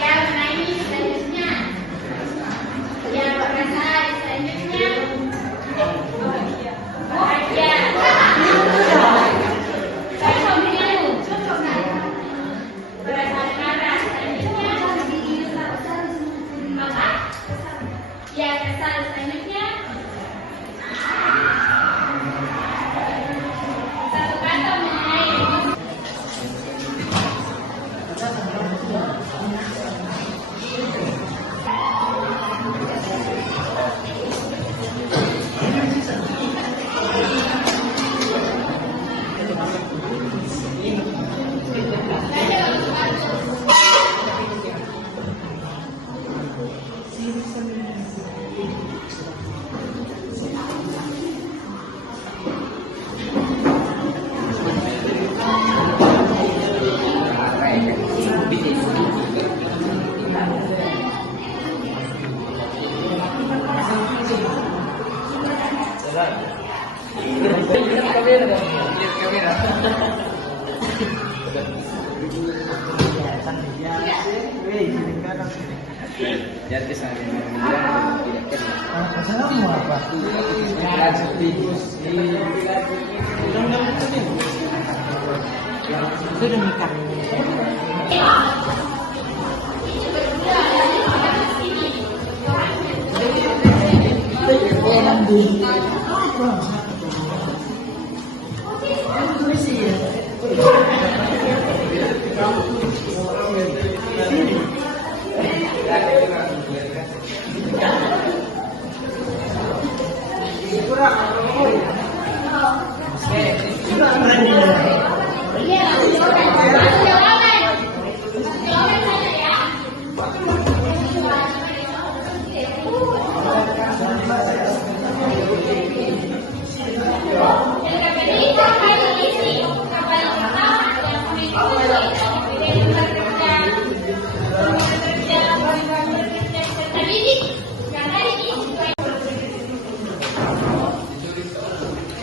Ya, mana ini selanjutnya? Ya, perasaan selanjutnya. Ya. Saya mau perasaan marah selanjutnya. Maka, ya kesal selanjutnya. Satu kata mengenai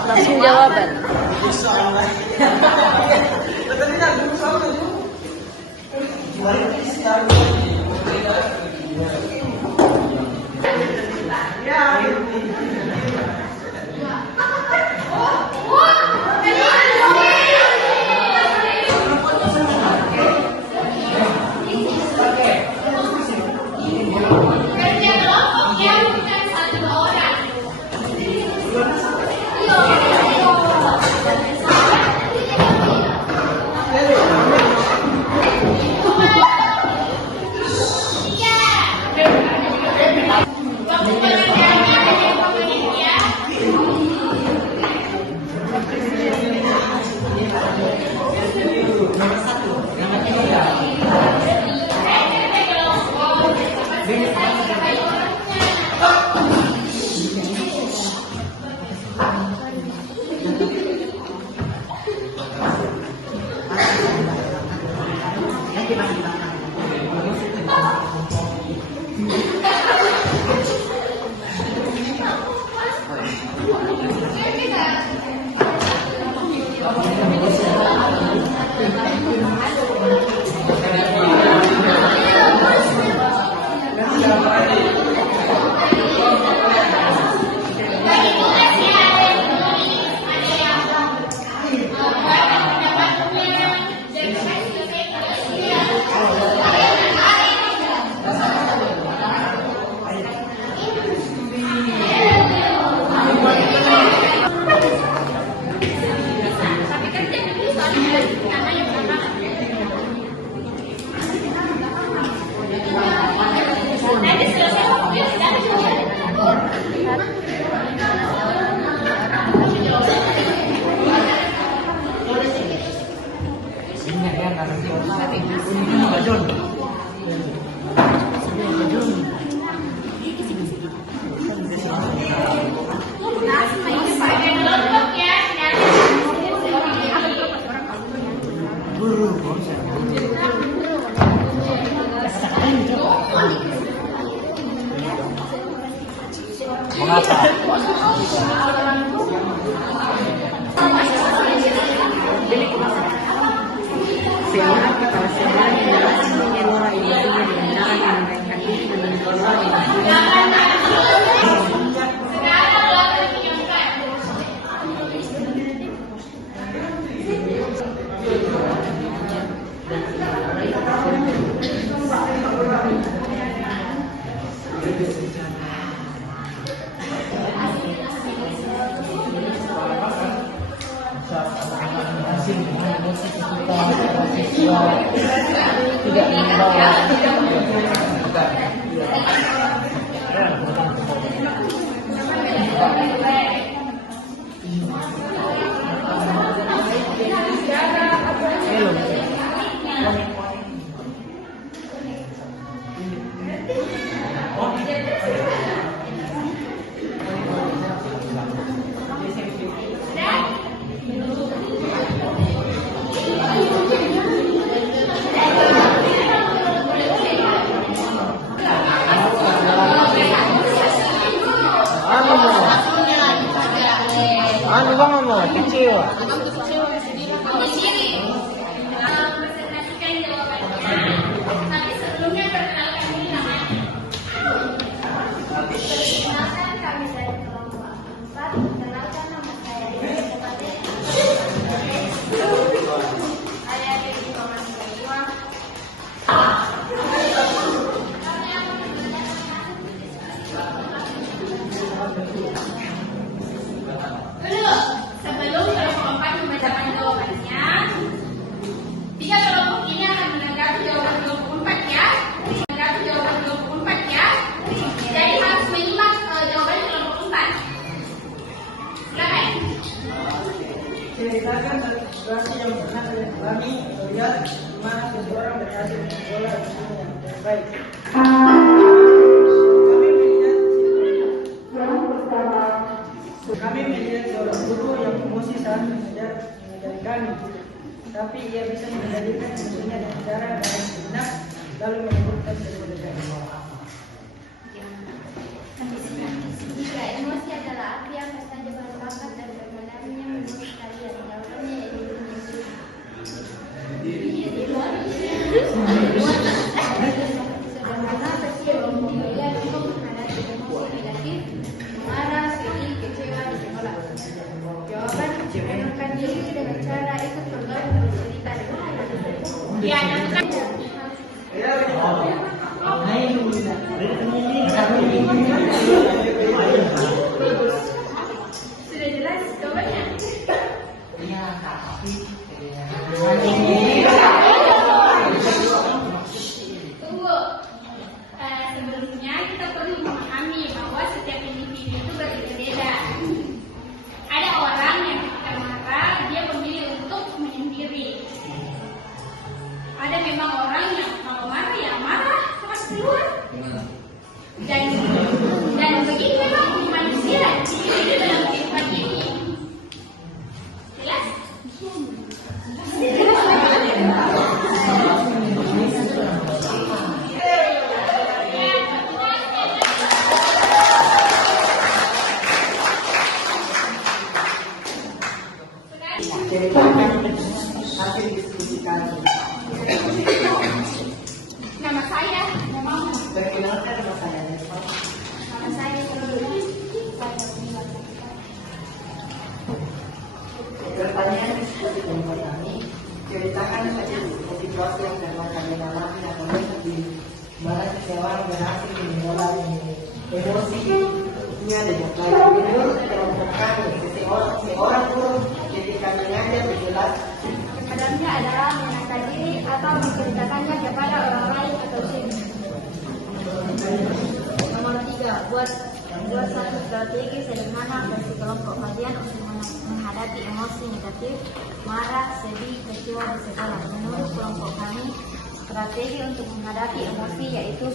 langsung jawaban. kerja kelompok yang bukan satu orang. Waktu pengerjaannya hanya 2 menit ya. Mengapa? Sehingga kalau saya musik kita siswa tidak membawa bang mau kecewa. Di sini presentasikan jawabannya. Tapi sebelumnya perkenalkan diri namanya. Perkenalkan kami dari kelompok 4. Perkenalkan nama saya Rizky Sepate. Saya dari Informasi Kedua. Dulu, sebelum kelompok 4 membacakan jawabannya, 3 kelompok ini akan menanggapi jawaban kelompok 4 ya. Menanggapi jawaban kelompok 4 ya. Jadi harus menyimak jawaban kelompok 4. Silakan. Ceritakan satu situasi yang pernah kalian alami atau lihat di mana seseorang berhasil menang bola di dunia yang terbaik. Kami melihat seorang guru yang emosi saat mengajari kami, tapi ia bisa mengendalikan emosinya dengan cara baik sejenak lalu menyebutkan kepada kami. Jika emosi adalah api, apa saja bahan bakar dan bagaimana menurut kalian? Jawabannya yaitu sederhana, kecil, dia untuk menghadapi emosi negatif, marah, sedih, kecewa, dan menolak. Jawaban menenangkan diri dengan cara ikut bergabung bercerita dengan anak. Ya, dan sudah jelas jawabannya. Tunggu. Sebelumnya kita perlu memahami bahwa setiap individu itu berbeda-beda. Ada orang yang ketika marah dia memilih untuk menyendiri. Ada memang orang yang kalau marah ya marah terus keluar. Dan begitu memang manusia hidup dalam kehidupan ini. Jelas? Ceritakan hasil diskusi kami. Nama saya memang Perkenalkan nama saya. nama saya Pertanyaan diskusi kelompok kami, ceritakan satu situasi yang pernah kami alami atau lihat di mana seseorang berhasil mengelola emosinya dengan baik. Menurut kelompok kami, seorang guru ketika mengajar berjelas Kadangnya adalah menenangkan diri atau menceritakannya kepada orang lain atau sini. Nomor 3, buat satu strategi sederhana bagi kelompok kalian untuk menghadapi emosi negatif, marah, sedih, kecewa di sekolah. Menurut kelompok kami, strategi untuk menghadapi emosi yaitu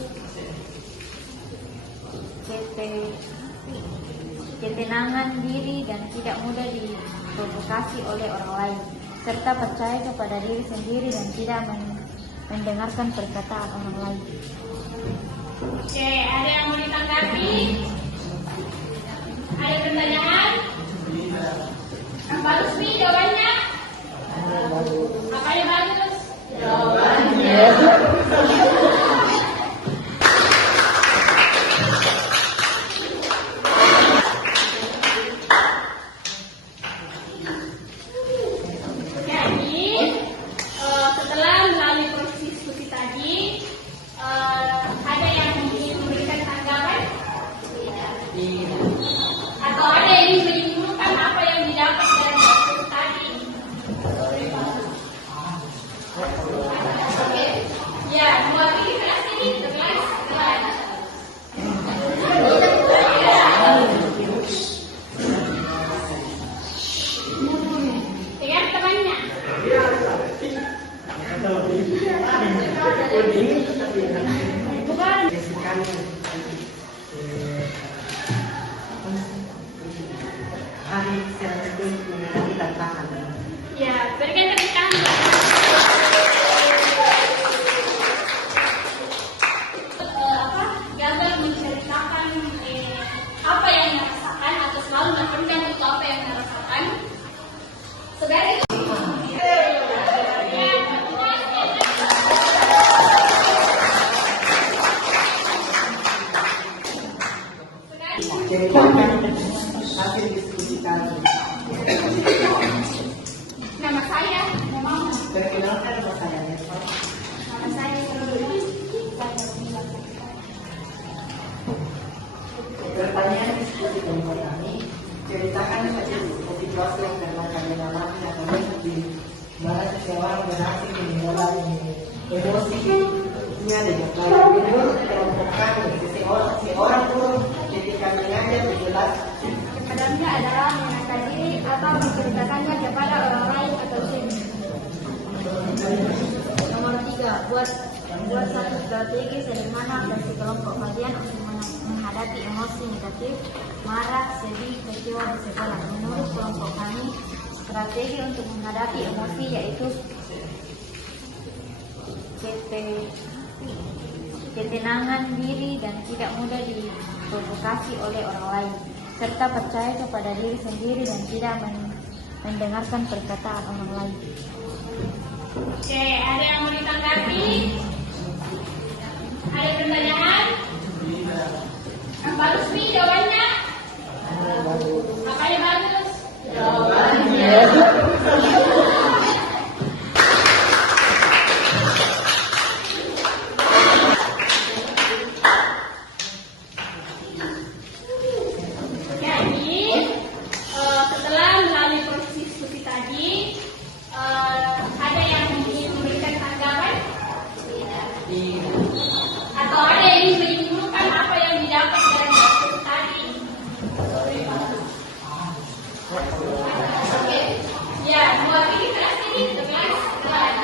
ketenangan diri dan tidak mudah diprovokasi oleh orang lain, serta percaya kepada diri sendiri dan tidak mendengarkan perkataan orang lain. Oke, ada yang mau ditanggapi? Ada pertanyaan? Bagus nih jawabannya? Apa yang bagus? Jawabannya. Setelah melalui proses diskusi tadi, ada yang ingin memberikan tanggapan? Atau ada yang ingin menyimpulkan apa yang didapat dalam proses tadi? Ya, mewakili kelas ini ke kelas lain. Dengan temannya. Hari tersebut mengalami tantangan. Ya, berikan tepuk tangan. Gagal menceritakan apa yang dirasakan atau selalu melakukan itu apa yang dirasakan. Saudara itu. Ceritakan hasil diskusi kami. Nama saya Mama. Perkenalkan nama saya. Nama saya Pertanyaan diskusi kelompok kami, ceritakan saja situasi yang pernah kami alami atau di mana seseorang berhasil mengelola emosinya dengan baik. Menurut kelompok kami, seseorang turun ketika mengajar jelas Kepadanya adalah mengenai diri atau menceritakannya kepada orang lain atau sendiri. Nomor 3, buat satu strategi sederhana versi kelompok kalian untuk menghadapi emosi negatif, marah, sedih, kecewa di sekolah. Menurut kelompok kami, strategi untuk menghadapi emosi yaitu ketenangan diri dan tidak mudah diprovokasi oleh orang lain, serta percaya kepada diri sendiri dan tidak mendengarkan perkataan orang lain. Oke, ada yang mau ditanggapi? Ada pertanyaan? Yang bagus nih jawabannya? Apanya bagus? Jadi, setelah melalui proses diskusi tadi, ada yang ingin memberikan tanggapan? Atau ada yang ingin menyimpulkan apa yang didapat dari diskusi tadi? Oke, ya, mewakili kelas ini ke kelas lain.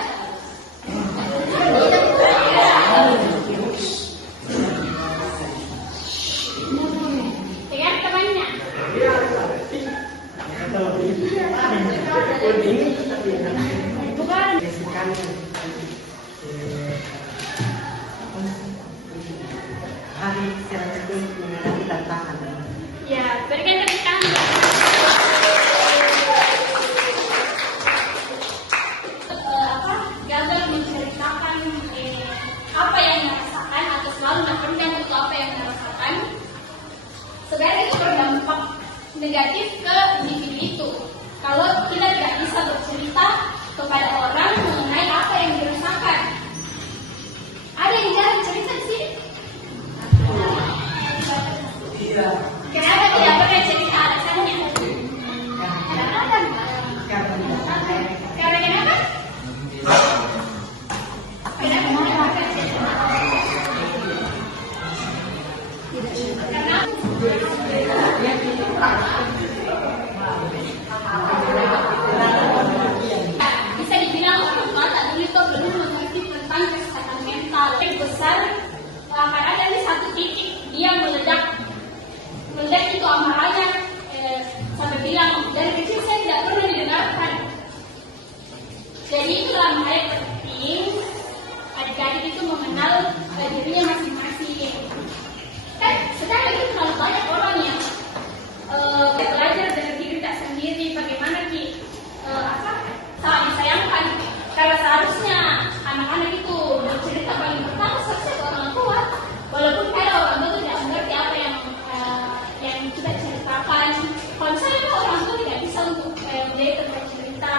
Dengan temannya. hari tersebut mengalami tantangan. Ya, berikan tepuk tangan. Gagal menceritakan apa yang dirasakan atau selalu melakukan itu apa yang dirasakan. Sebenarnya itu berdampak negatif ke individu itu. Kalau kita tidak bisa bercerita kepada orang mengenai apa yang dirasakan. Ada yang jarang cerita di sini? Kenapa tidak pernah cerita alasannya? Karena kenapa? Bisa dibilang orang tua tak dulu itu belum mengerti tentang kesehatan mental. Yang besar akan ada di satu titik dia meledak itu amarahnya sampai bilang dari kecil saya tidak pernah didengarkan. Jadi itu dalam hal penting adik-adik itu mengenal dirinya masing-masing. Kan sekarang itu terlalu banyak orang yang belajar dari diri tak sendiri bagaimana saling disayangkan. Karena seharusnya anak-anak itu bercerita paling pertama seharusnya ke orang tua, walaupun kadang orang tua tidak mengerti apa yang kita ceritakan. Kalau misalnya orang tua tidak bisa untuk menjadi tempat cerita,